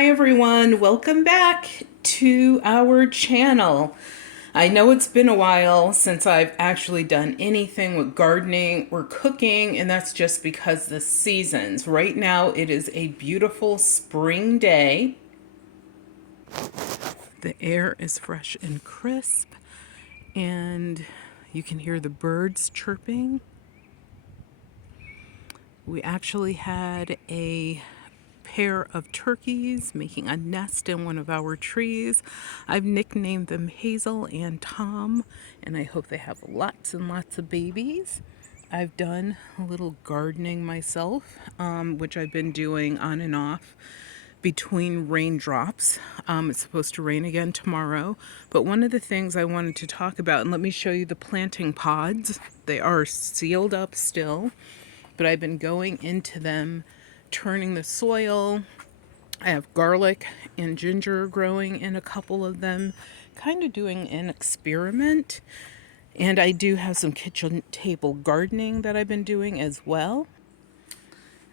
Hi everyone, welcome back to our channel. I know it's been a while since I've actually done anything with gardening or cooking, and that's just because the seasons. Right now it is a beautiful spring day. The air is fresh and crisp, and you can hear the birds chirping. We actually had a pair of turkeys making a nest in one of our trees. I've nicknamed them Hazel and Tom, and I hope they have lots and lots of babies. I've done a little gardening myself, which I've been doing on and off between raindrops. It's supposed to rain again tomorrow. But one of the things I wanted to talk about, and let me show you the planting pods. They are sealed up still, but I've been going into them, turning the soil. I have garlic and ginger growing in a couple of them, kind of doing an experiment. And I do have some kitchen table gardening that I've been doing as well.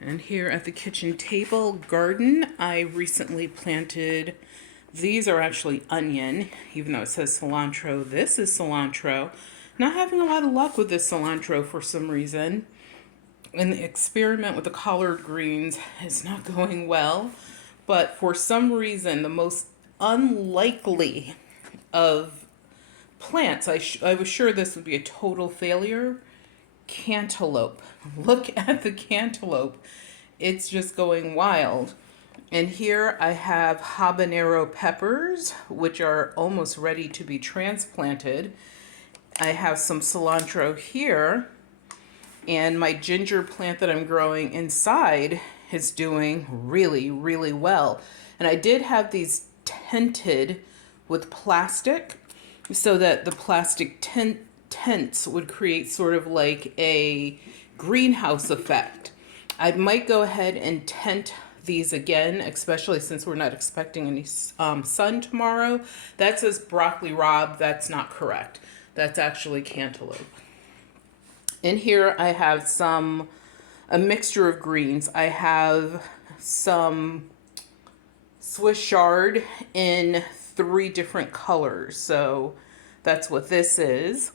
And here at the kitchen table garden, I recently planted, these are actually onion, even though it says cilantro. This is cilantro. Not having a lot of luck with this cilantro for some reason. And the experiment with the collard greens is not going well. But for some reason, the most unlikely of plants, I was sure this would be a total failure. Cantaloupe. Look at the cantaloupe. It's just going wild. And here I have habanero peppers, which are almost ready to be transplanted. I have some cilantro here, and my ginger plant that I'm growing inside is doing really, really well. And I did have these tented with plastic so that the plastic tents would create sort of like a greenhouse effect. I might go ahead and tent these again, especially since we're not expecting any sun tomorrow. That says broccoli rabe. That's not correct. That's actually cantaloupe. In here I have a mixture of greens. I have some Swiss chard in 3 different colors. So that's what this is.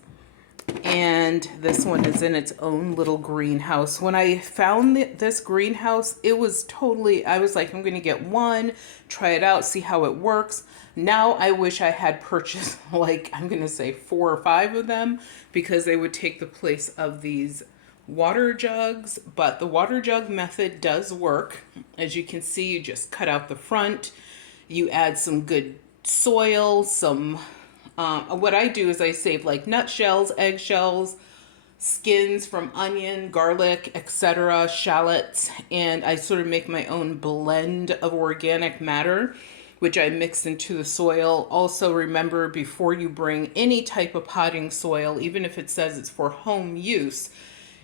And this one is in its own little greenhouse. When I found this greenhouse, it was totally, I was like, I'm going to get one, try it out, see how it works. Now I wish I had purchased like, I'm going to say 4 or 5 of them, because they would take the place of these water jugs. But the water jug method does work. As you can see, you just cut out the front, you add some good soil, what I do is I save like nutshells, eggshells, skins from onion, garlic, etc., shallots, and I sort of make my own blend of organic matter, which I mix into the soil. Also, remember, before you bring any type of potting soil, even if it says it's for home use,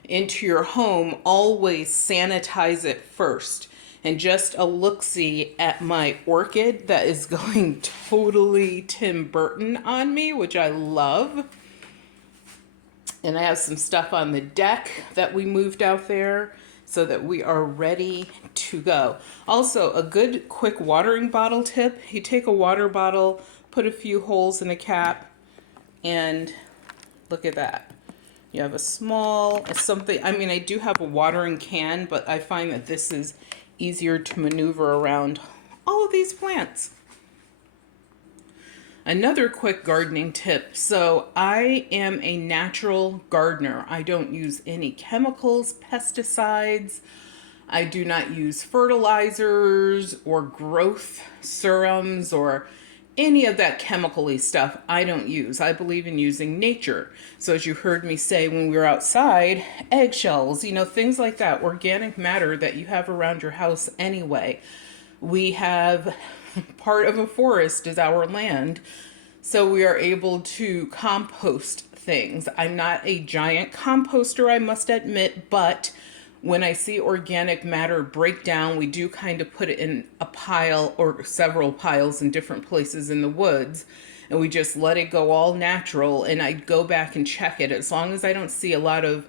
into your home, always sanitize it first. And just a look-see at my orchid that is going totally Tim Burton on me, which I love. And I have some stuff on the deck that we moved out there so that we are ready to go. Also, a good quick watering bottle tip. You take a water bottle, put a few holes in the cap, and look at that. You have a small, something, I mean, I do have a watering can, but I find that this is easier to maneuver around all of these plants. Another quick gardening tip. So I am a natural gardener. I don't use any chemicals, pesticides. I do not use fertilizers or growth serums or any of that chemical-y stuff. I don't use. I believe in using nature. So as you heard me say when we were outside, eggshells, things like that, organic matter that you have around your house anyway. We have part of a forest is our land, so we are able to compost things. I'm not a giant composter, I must admit, but when I see organic matter break down, we do kind of put it in a pile or several piles in different places in the woods, and we just let it go all natural, and I go back and check it. As long as I don't see a lot of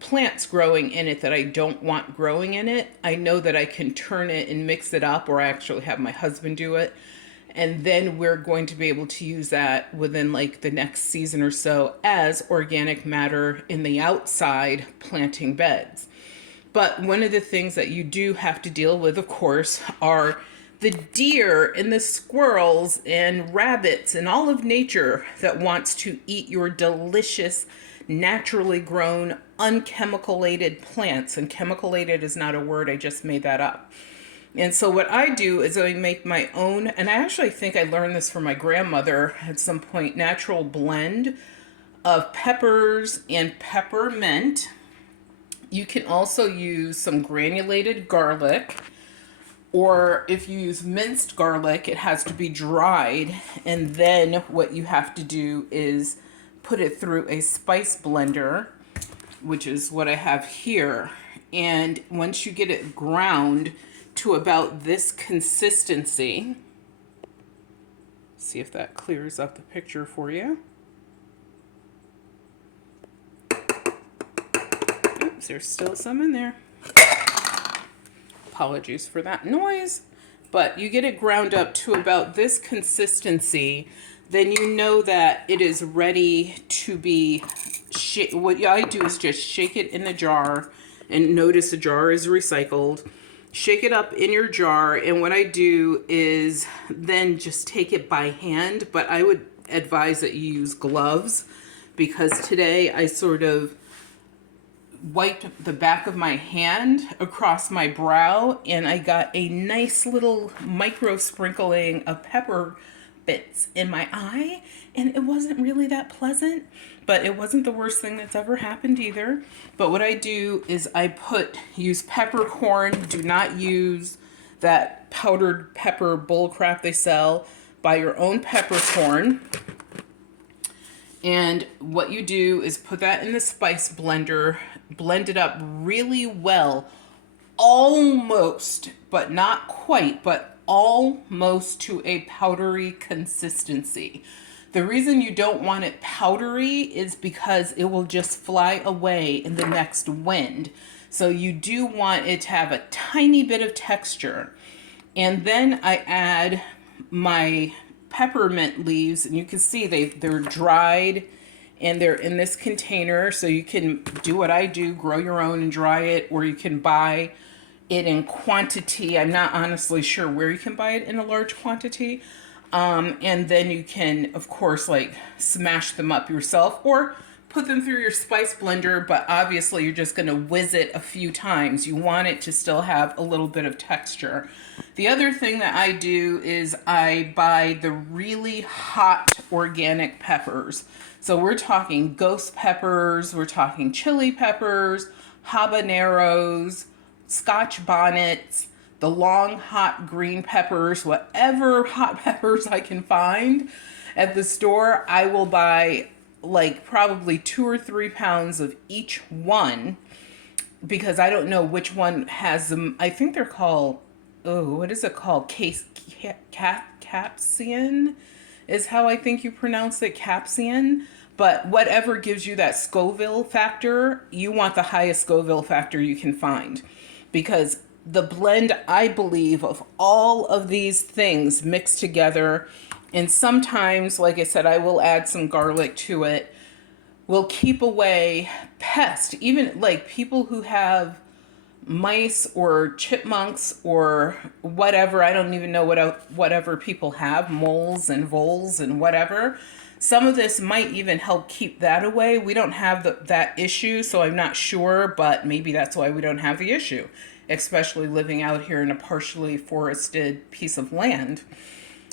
plants growing in it that I don't want growing in it, I know that I can turn it and mix it up, or I actually have my husband do it. And then we're going to be able to use that within like the next season or so as organic matter in the outside planting beds. But one of the things that you do have to deal with, of course, are the deer and the squirrels and rabbits and all of nature that wants to eat your delicious, naturally grown, unchemicalated plants. And chemicalated is not a word, I just made that up. And so what I do is I make my own, and I actually think I learned this from my grandmother at some point, natural blend of peppers and peppermint. You can also use some granulated garlic, or if you use minced garlic, it has to be dried. And then what you have to do is put it through a spice blender, which is what I have here. And once you get it ground to about this consistency, see if that clears up the picture for you. Oops, there's still some in there. Apologies for that noise. But you get it ground up to about this consistency, then you know that it is ready to be what I do is just shake it in a jar, and notice the jar is recycled. Shake it up in your jar, and what I do is then just take it by hand, but I would advise that you use gloves, because today I sort of wiped the back of my hand across my brow, and I got a nice little micro sprinkling of pepper bits in my eye, and it wasn't really that pleasant, but it wasn't the worst thing that's ever happened either. But what I do is I use peppercorn. Do not use that powdered pepper bull crap they sell. Buy your own peppercorn. And what you do is put that in the spice blender, blend it up really well, almost, but not quite, but almost to a powdery consistency. The reason you don't want it powdery is because it will just fly away in the next wind. So you do want it to have a tiny bit of texture. And then I add my peppermint leaves, and you can see they're dried and they're in this container. So you can do what I do, grow your own and dry it, or you can buy it in quantity. I'm not honestly sure where you can buy it in a large quantity. And then you can, of course, like smash them up yourself or put them through your spice blender, but obviously you're just going to whiz it a few times. You want it to still have a little bit of texture. The other thing that I do is I buy the really hot organic peppers. So we're talking ghost peppers, we're talking chili peppers, habaneros, Scotch bonnets, the long hot green peppers, whatever hot peppers I can find at the store. I will buy like probably 2 or 3 pounds of each one, because I don't know which one has them. I think they're called, what is it called? Capsian is how I think you pronounce it, capsian. But whatever gives you that Scoville factor, you want the highest Scoville factor you can find, because the blend, I believe, of all of these things mixed together, and sometimes, like I said, I will add some garlic to it, will keep away pest. Even like people who have mice or chipmunks or whatever, I don't even know whatever people have, moles and voles and whatever. Some of this might even help keep that away. We don't have that issue, so I'm not sure, but maybe that's why we don't have the issue, especially living out here in a partially forested piece of land.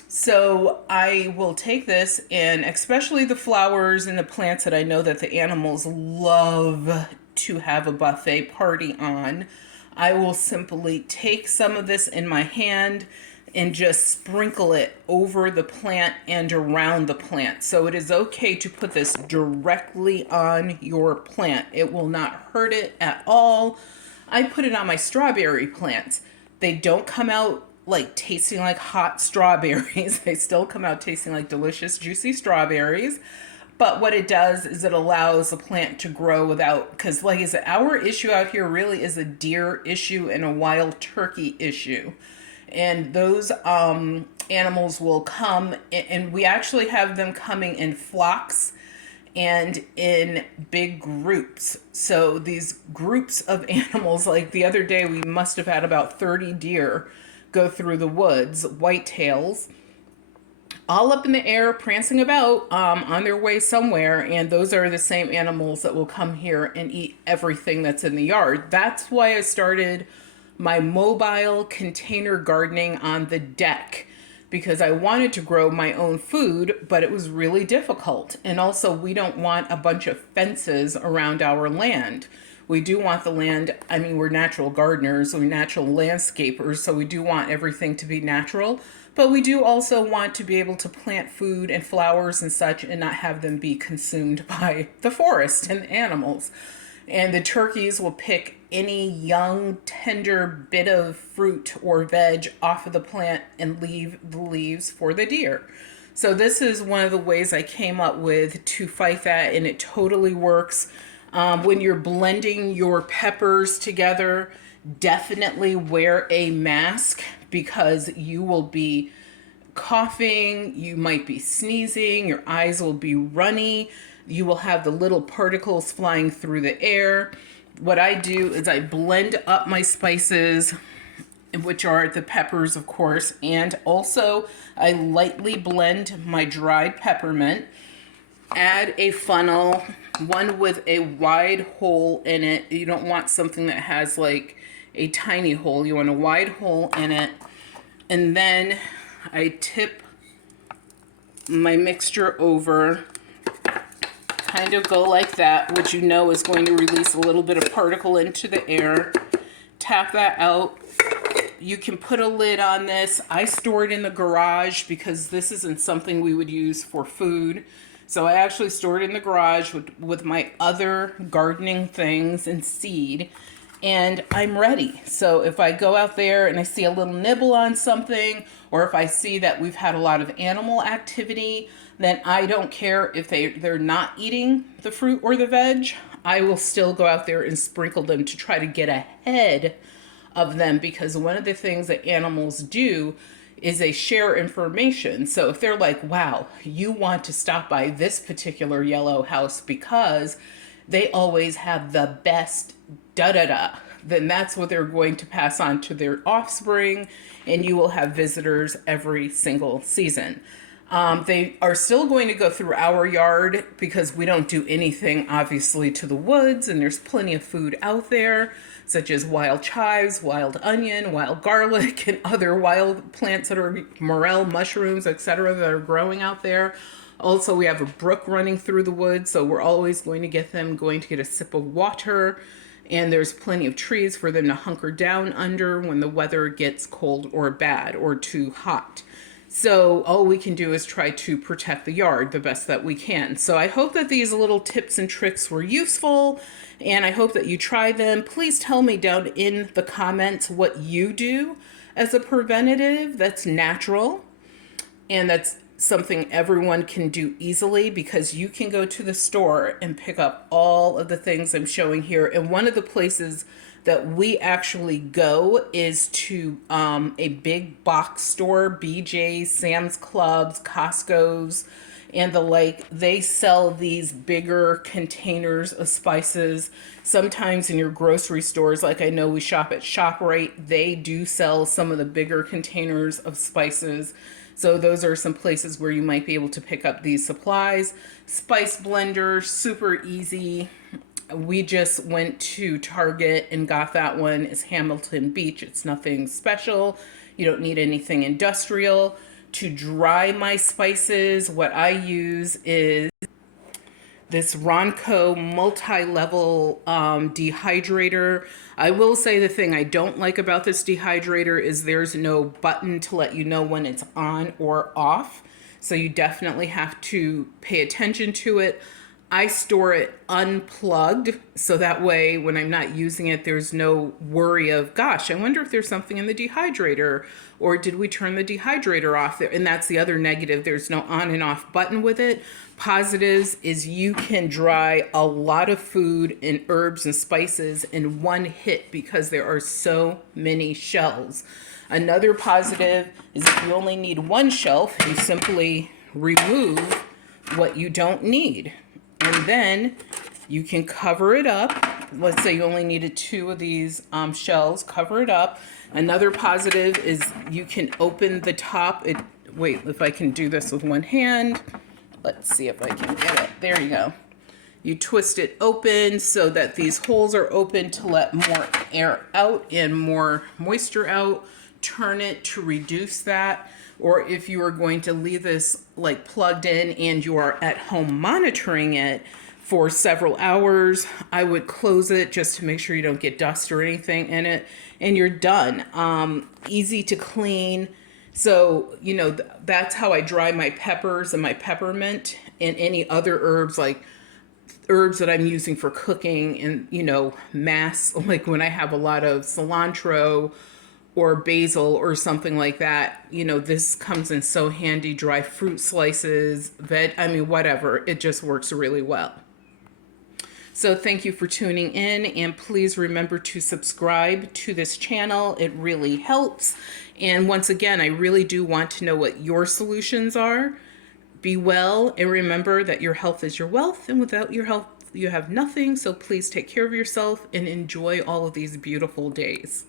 So I will take this, and especially the flowers and the plants that I know that the animals love to have a buffet party on, I will simply take some of this in my hand and just sprinkle it over the plant and around the plant. So it is okay to put this directly on your plant. It will not hurt it at all. I put it on my strawberry plants. They don't come out like tasting like hot strawberries. They still come out tasting like delicious, juicy strawberries. But what it does is it allows the plant to grow without, because like I said, our issue out here really is a deer issue and a wild turkey issue. And those animals will come, and we actually have them coming in flocks and in big groups. So these groups of animals, like the other day, we must have had about 30 deer go through the woods, whitetails, all up in the air, prancing about on their way somewhere. And those are the same animals that will come here and eat everything that's in the yard. That's why I started my mobile container gardening on the deck, because I wanted to grow my own food, but it was really difficult. And also, we don't want a bunch of fences around our land. We do want the land, I mean, we're natural gardeners, we're natural landscapers, so we do want everything to be natural. But we do also want to be able to plant food and flowers and such and not have them be consumed by the forest and the animals. And the turkeys will pick any young, tender bit of fruit or veg off of the plant and leave the leaves for the deer. So this is one of the ways I came up with to fight that, and it totally works. When you're blending your peppers together, definitely wear a mask, because you will be coughing, you might be sneezing, your eyes will be runny, you will have the little particles flying through the air. What I do is I blend up my spices, which are the peppers, of course, and also I lightly blend my dried peppermint, add a funnel, one with a wide hole in it. You don't want something that has like a tiny hole. You want a wide hole in it. And then I tip my mixture over, kind of go like that, which you know is going to release a little bit of particle into the air. Tap that out. You can put a lid on this. I store it in the garage because this isn't something we would use for food. So I actually store it in the garage with my other gardening things and seed, and I'm ready. So if I go out there and I see a little nibble on something, or if I see that we've had a lot of animal activity, then I don't care if they're not eating the fruit or the veg. I will still go out there and sprinkle them to try to get ahead of them, because one of the things that animals do is they share information. So if they're like, wow, you want to stop by this particular yellow house because they always have the best da-da-da, then that's what they're going to pass on to their offspring, and you will have visitors every single season. They are still going to go through our yard because we don't do anything, obviously, to the woods, and there's plenty of food out there, such as wild chives, wild onion, wild garlic, and other wild plants that are morel, mushrooms, etc., that are growing out there. Also, we have a brook running through the woods, so we're always going to get them going to get a sip of water. And there's plenty of trees for them to hunker down under when the weather gets cold or bad or too hot. So all we can do is try to protect the yard the best that we can. So I hope that these little tips and tricks were useful, and I hope that you try them. Please tell me down in the comments what you do as a preventative that's natural and that's something everyone can do easily, because you can go to the store and pick up all of the things I'm showing here. And one of the places that we actually go is to a big box store, BJ's, Sam's Clubs, Costco's, and the like. They sell these bigger containers of spices. Sometimes in your grocery stores, like I know we shop at ShopRite, they do sell some of the bigger containers of spices. So those are some places where you might be able to pick up these supplies. Spice blender, super easy. We just went to Target and got that one. It's Hamilton Beach. It's nothing special. You don't need anything industrial. To dry my spices, what I use is this Ronco multi-level dehydrator. I will say the thing I don't like about this dehydrator is there's no button to let you know when it's on or off. So you definitely have to pay attention to it. I store it unplugged so that way when I'm not using it, there's no worry of, gosh, I wonder if there's something in the dehydrator, or did we turn the dehydrator off there? And that's the other negative. There's no on and off button with it. Positives is you can dry a lot of food and herbs and spices in one hit because there are so many shelves. Another positive is if you only need one shelf, you simply remove what you don't need. And then you can cover it up. Let's say you only needed 2 of these shells, cover it up. Another positive is you can open the top. Wait, if I can do this with one hand. Let's see if I can get it. There you go. You twist it open so that these holes are open to let more air out and more moisture out. Turn it to reduce that. Or if you are going to leave this like plugged in and you are at home monitoring it for several hours, I would close it just to make sure you don't get dust or anything in it, and you're done. Easy to clean. So, you know, that's how I dry my peppers and my peppermint and any other herbs, like herbs that I'm using for cooking, and, you know, like when I have a lot of cilantro or basil or something like that, you know, this comes in so handy. Dry fruit slices, whatever. It just works really well. So thank you for tuning in, and please remember to subscribe to this channel. It really helps. And once again, I really do want to know what your solutions are. Be well, and remember that your health is your wealth, and without your health, you have nothing. So please take care of yourself and enjoy all of these beautiful days.